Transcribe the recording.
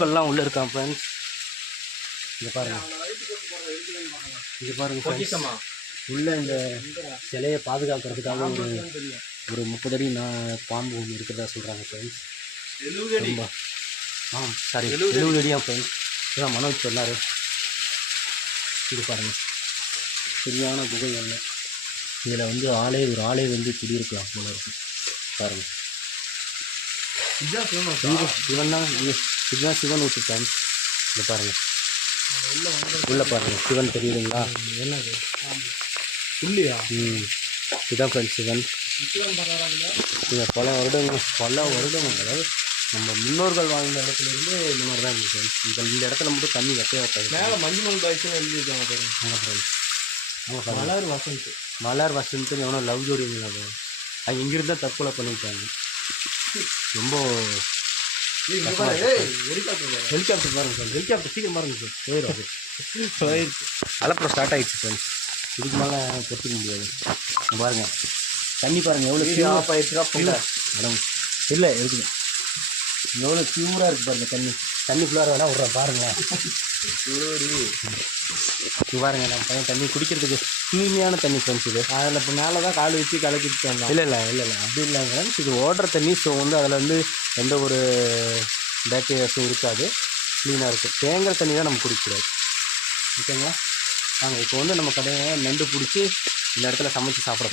முன்னோர்கள்லாம் உள்ளே இருக்கான் ஃப்ரெண்ட்ஸ். இங்கே பாருங்கள், இங்கே பாருங்கள் ஃப்ரெண்ட்ஸ். உள்ளே இந்த சிலையை பாதுகாக்கிறதுக்காக ஒரு 30 அடி பாம்பு ஒன்று இருக்கிறதா சொல்கிறாங்க ஃப்ரெண்ட்ஸ். ரொம்ப சாரி 70 அடியா ஃப்ரெண்ட்ஸ். இதுதான் மனோஜ் சொன்னார். இது பாருங்கள், சரியான குகை ஒன்று. இதில் வந்து ஒரு ஆளே வந்து குடியிருக்கலாம் போல இருக்குது. பாருங்கள், சிவன் தான். இதுதான் சிவன் ஊற்று ஃப்ரெண்ட்ஸ். இங்கே பாருங்கள், உள்ளே பாருங்கள், சிவன் தெரியுதுங்களா? என்னது இல்லையா? இதுதான் ஃப்ரெண்ட்ஸ் சிவன். இது பல வருடங்கள் அதாவது நம்ம முன்னோர்கள் வாழ்ந்த இடத்துலேருந்து இந்த மாதிரி தான் இருக்குது ஃப்ரெண்ட்ஸ். இந்த இடத்துல மட்டும் தண்ணி வெட்டையாக வைக்காது. மேலே மஞ்சள் பாய்ஸ்னு எழுதியிருக்காங்க பாருங்கள். ஆமாம் ஃப்ரெண்ட்ஸ், ஆமாம். மலர் வசந்த்னு எவனோ லவ் ஜோடி அது இங்கிருந்து தான் தற்கொலை பண்ணிட்டாங்க. ரொம்ப ஹெலிகாப்டர் பாருங்க சார், ஹெலிகாப்டர் சீக்கிரம் பாருங்க சார். போயிடும் அலப்புறம் ஸ்டார்ட் ஆகிடுச்சு ஃப்ரெண்ட்ஸ். இதுக்கு மேலே பொறுத்துக்க முடியாது. பாருங்கள் தண்ணி பாருங்கள் எவ்வளோ ஆஃப் ஆகிடுச்சுக்கா மேடம். இல்லை இருக்குது, எவ்வளோ பியூராக இருக்குது பாருங்கள். தண்ணி ஃபுல்லாக வேணால் விட்றேன் பாருங்களேன். பாருங்க, நம்ம பையன் தண்ணி குடிக்கிறதுக்கு தூய்மையான தண்ணி ஃப்ரெண்ட்ஸ். இது அதில் இப்போ மேலே தான் கால் வச்சு கலக்கிட்டு வந்தோம். இல்லை அப்படி இல்லை ஃப்ரெண்ட்ஸ். இது ஓடுற தண்ணி. ஸோ வந்து அதில் வந்து எந்த ஒரு பேக்டீரியாஸும் இருக்காது, க்ளீனாக இருக்குது. தேங்காய் தண்ணி தான் நம்ம குடிக்கக்கூடாது, ஓகேங்களா? நாங்கள் இப்போ வந்து நம்ம கடையை நண்டு பிடிச்சி இந்த இடத்துல சமைச்சு சாப்பிட்றோம்.